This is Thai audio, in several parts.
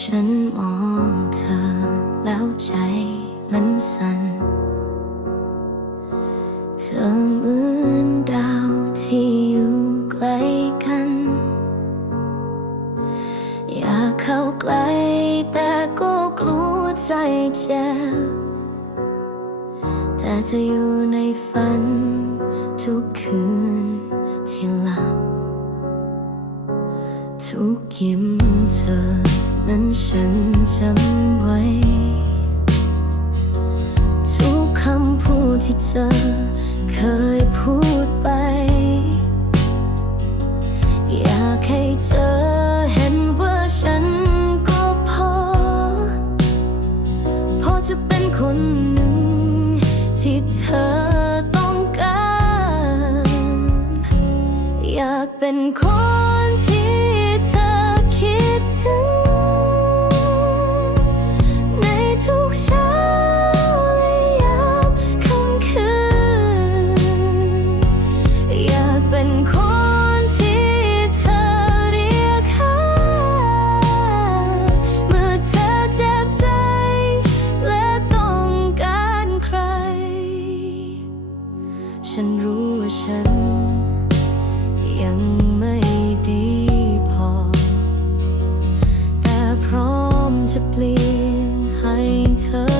ฉันมองเธอแล้วใจมันสั่น เธอเหมือนดาวที่อยู่ไกลกัน อยากเข้าใกล้แต่ก็กลัวใจเจ็บ แต่จะอยู่ในฝันทุกคืนที่หลับทุกยิ้มเธอ นั้นฉันจำไว้ ทุกคำพูดที่เธอเคยพูดไป อยากให้เธอเห็นว่าฉันก็พอ พอจะเป็นคนหนึ่งที่เธอต้องการ อยากเป็นคน ฉันรู้ว่าฉัน ยังไม่ดีพอ แต่พร้อมจะเปลี่ยนให้เธอ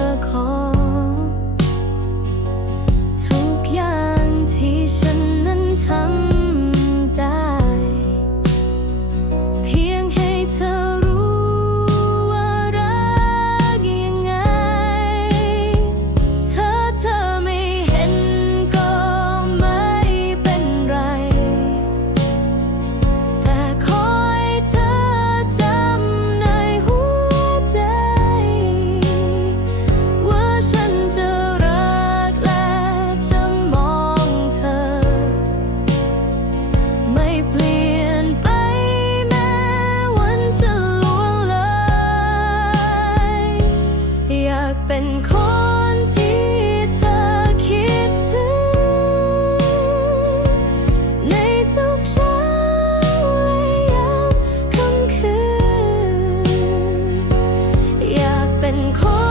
ากเป็นคนที่เธอคิดถึง ในทุกเช้าและยามค่ำคืน อยากเป็นคน